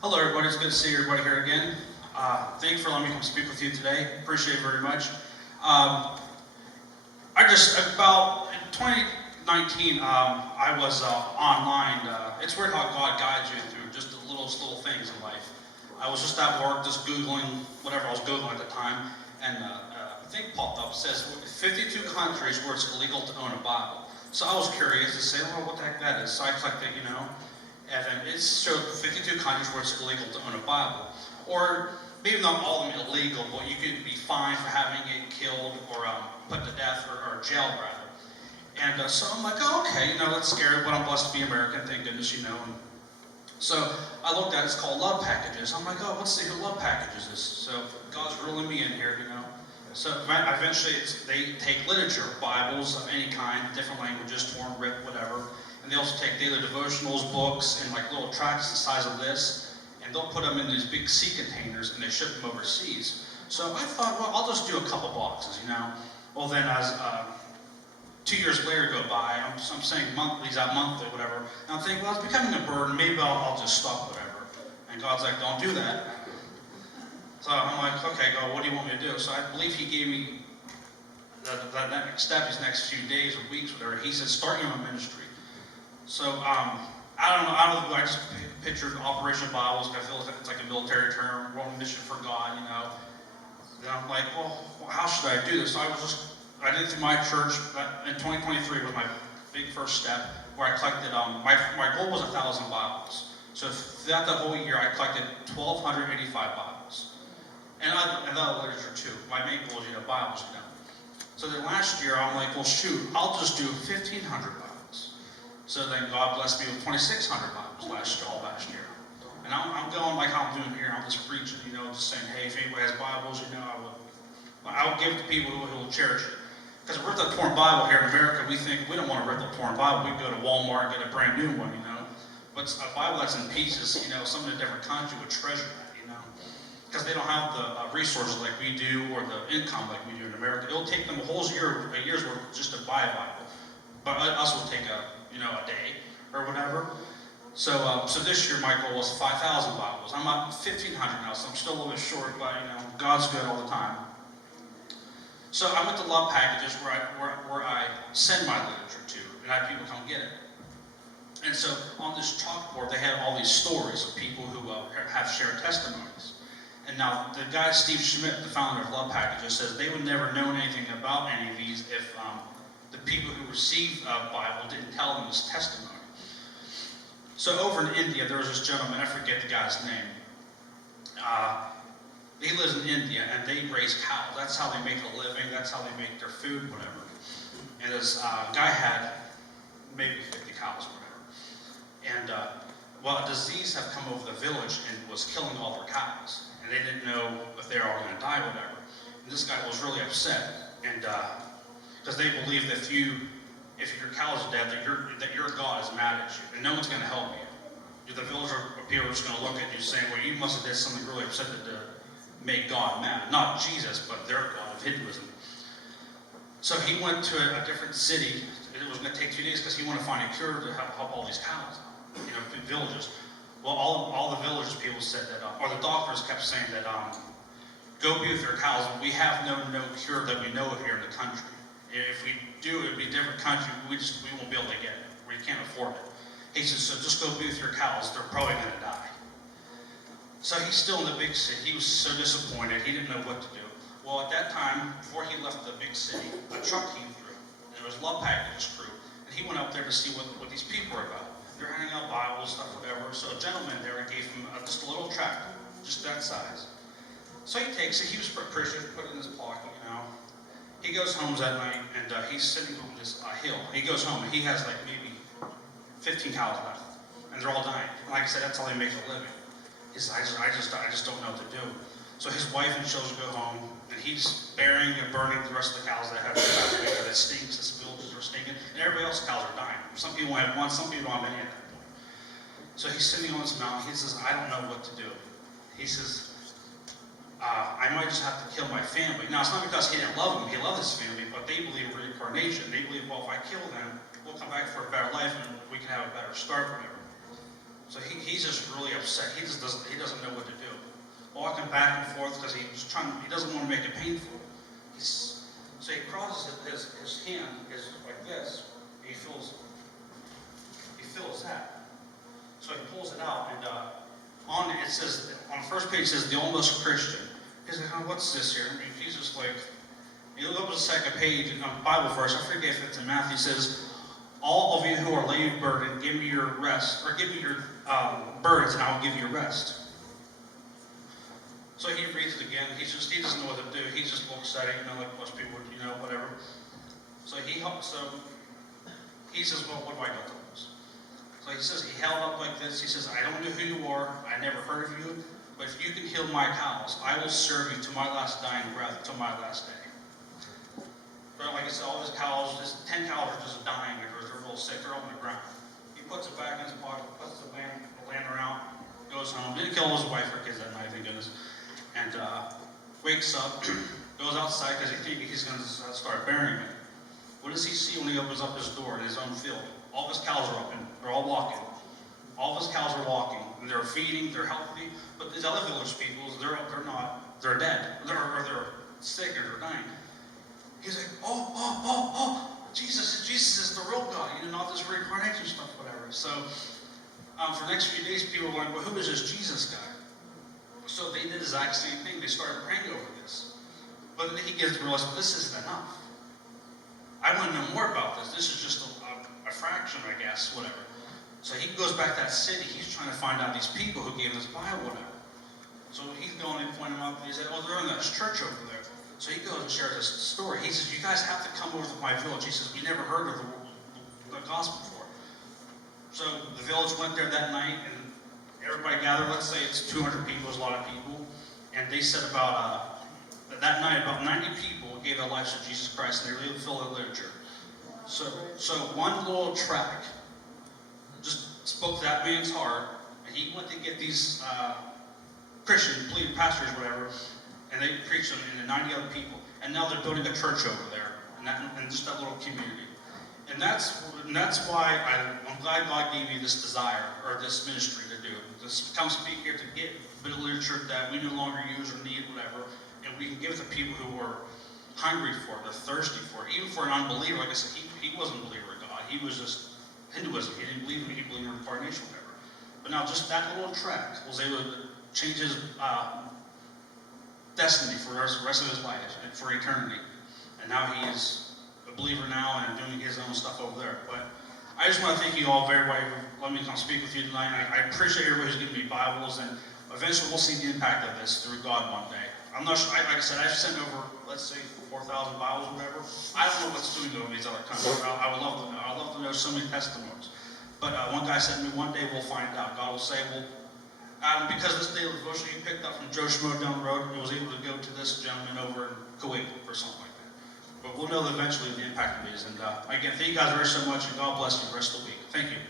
Hello, everybody. It's good to see everybody here again. Thank you for letting me come speak with you today. Appreciate it very much. About in 2019, I was online. It's weird how God guides you through just the little things in life. I was just at work, just Googling whatever I was Googling at the time, and a thing popped up. It says 52 countries where it's illegal to own a Bible. So I was curious to say, well, what the heck that is? So I clicked it, and then it showed 52 countries where it's illegal to own a Bible. Or maybe not all of them illegal, but you could be fined for having it killed or put to death or jailed, rather. And so I'm like, oh, okay, that's scary, but I'm blessed to be American, thank goodness. And so I looked at it, it's called love packages. I'm like, oh, let's see who love packages is. So God's ruling me in here. So eventually they take literature, Bibles of any kind, different languages, torn, ripped, whatever. And they also take daily devotionals, books, and like little tracts the size of this, and they'll put them in these big sea containers and they ship them overseas. So I thought, well, I'll just do a couple boxes. Well, then as 2 years later go by, I'm saying monthly's out monthly, whatever. And I'm thinking, well, it's becoming a burden. Maybe I'll just stop, whatever. And God's like, don't do that. So I'm like, okay, God, what do you want me to do? So I believe He gave me the next step, these next few days or weeks, whatever. He said, start your own ministry. So I don't know. I just pictured Operation Bibles. I feel like it's like a military term, world mission for God. Then I'm like, well, how should I do this? So I did it through my church. In 2023 was my big first step, where I collected. My goal was 1,000 Bibles. So throughout the whole year, I collected 1,285 Bibles, and other literature too. My main goal is Bibles. So then last year, I'm like, well, shoot, I'll just do 1,500 Bibles. So then God blessed me with 2,600 Bibles all last year. And I'm going like how I'm doing here. I'm just preaching, just saying, hey, if anybody has Bibles, I will give it to people who will cherish it. Because if we rip the torn Bible here in America, we think we don't want to rip the torn Bible. We go to Walmart and get a brand new one, But a Bible that's in pieces, some in a different country would treasure that, Because they don't have the resources like we do or the income like we do in America. It'll take them a year's worth just to buy a Bible. But us will take a day or whatever. So this year my goal was 5,000 Bibles. I'm at 1,500 now, so I'm still a little bit short, but God's good all the time. So I went to love packages where I send my literature to, and I have people come get it. And so on this chalkboard they had all these stories of people who have shared testimonies. And now the guy Steve Schmidt, the founder of Love Packages, says they would never know anything about any of these if the people who received a Bible didn't tell them this testimony. So over in India, there was this gentleman, I forget the guy's name. He lives in India, and they raise cows. That's how they make a living. That's how they make their food, whatever. And this guy had maybe 50 cows, whatever. And a disease had come over the village and was killing all their cows. And they didn't know if they were all going to die, whatever. And this guy was really upset. And because they believe that if your cow is dead, that your God is mad at you, and no one's going to help you. The villagers or people are just going to look at you saying, well, you must have did something really upset to make God mad. Not Jesus, but their God of Hinduism. So he went to a different city. It was going to take 2 days because he wanted to find a cure to help all these cows, villages. Well, all the villagers people said that, or the doctors kept saying that, go be with your cows. We have no cure that we know of here in the country. If we do, it would be a different country. We won't be able to get it. We can't afford it. He says, so just go be with your cows. They're probably going to die. So he's still in the big city. He was so disappointed. He didn't know what to do. Well, at that time, before he left the big city, a truck came through. And it was Love Packages crew. And he went up there to see what these people were about. They're handing out Bibles, stuff, whatever. So a gentleman there gave him just a little tract, just that size. So he takes it. He was appreciative, put it in his pocket, He goes home that night, and he's sitting on this hill. He goes home, and he has like maybe 15 cows left, and they're all dying. And like I said, that's how they make a living. He says, I just don't know what to do. So his wife and children go home, and he's burying and burning the rest of the cows that have because it stinks. This villages are stinking, and everybody else's cows are dying. Some people have one, some people don't have any at that point. So he's sitting on this mountain. He says, I don't know what to do. He says, I might just have to kill my family. Now, it's not because he didn't love them. He loved his family, but they believe in reincarnation. They believe, well, if I kill them, we'll come back for a better life, and we can have a better start, whatever. So he's just really upset. He doesn't know what to do. Walking back and forth because he doesn't want to make it painful. So he crosses his hand is like this. He feels that. So he pulls it out, and on it says, on the first page it says, the almost Christian. He's like, oh, what's this here? And he's just like, he opens the second page, and on Bible verse, I forget if it's in Matthew, says, all of you who are laden burdened, give me your rest, or give me your burdens, and I will give you rest. So he reads it again. He doesn't know what to do. He just looks at it, like most people would, whatever. So he says, well, what do I got to lose? So he says, he held up like this. He says, I don't know who you are. I never heard of you. But if you can heal my cows, I will serve you to my last dying breath, to my last day. But like I said, all his cows, 10 cows are just dying because they're real sick. They're on the ground. He puts it back in his pocket, puts the lantern out, goes home. Didn't kill his wife or kids that night, thank goodness. And wakes up, goes outside because he thinks he's going to start burying it. What does he see when he opens up his door in his own field? All of his cows are up and they're all walking. All of his cows are walking. And they're feeding, they're healthy. But these other village people, they're not, they're dead. They're sick or they're dying. He's like, oh, Jesus is the real God, not this reincarnation stuff, whatever. So for the next few days, people were like, well, who is this Jesus guy? So they did the exact same thing. They started praying over this. But then he gets to realize, well, this isn't enough. I want to know more about this. This is just a fraction, I guess, whatever. So he goes back to that city. He's trying to find out these people who gave him this Bible, whatever. So he's going and pointing them up. He said, oh, they're in that church over there. So he goes and shares this story. He says, you guys have to come over to my village. He says, we never heard of the gospel before. So the village went there that night, and everybody gathered. Let's say it's 200 people, it's a lot of people. And they said that night, about 90 people gave their lives to Jesus Christ, and they filled the literature. So one little tract just spoke to that man's heart, and he went to get these Christian pastors, whatever, and they preached them to 90 other people. And now they're building a church over there, in just that little community. And that's why I'm glad God gave me this desire, or this ministry to do. Just come speak here to get a bit of literature that we no longer use or need, whatever, and we can give it to people who are hungry for it, they're thirsty for it. Even for an unbeliever, like I said, he wasn't a believer in God. He was just Hinduism. He didn't believe in it. He believed in reincarnation, whatever. But now just that little tract was able to change his destiny for the rest of his life, for eternity. And now he is a believer now and doing his own stuff over there. But I just want to thank you all very much for letting me come speak with you tonight. I appreciate everybody who's giving me Bibles, and eventually we'll see the impact of this through God one day. I'm not sure, like I said, I've sent over, let's say, 4,000 Bibles or whatever. I don't know what's doing over these other countries. I would love to know. I'd love to know so many testimonies. But one guy said to me, one day we'll find out. God will say, well, Adam, because this daily devotion you picked up from Joe Schmo down the road, and was able to go to this gentleman over in Kuwait or something like that. But we'll know eventually the impact of these. And again, thank you guys very so much, and God bless you the rest of the week. Thank you.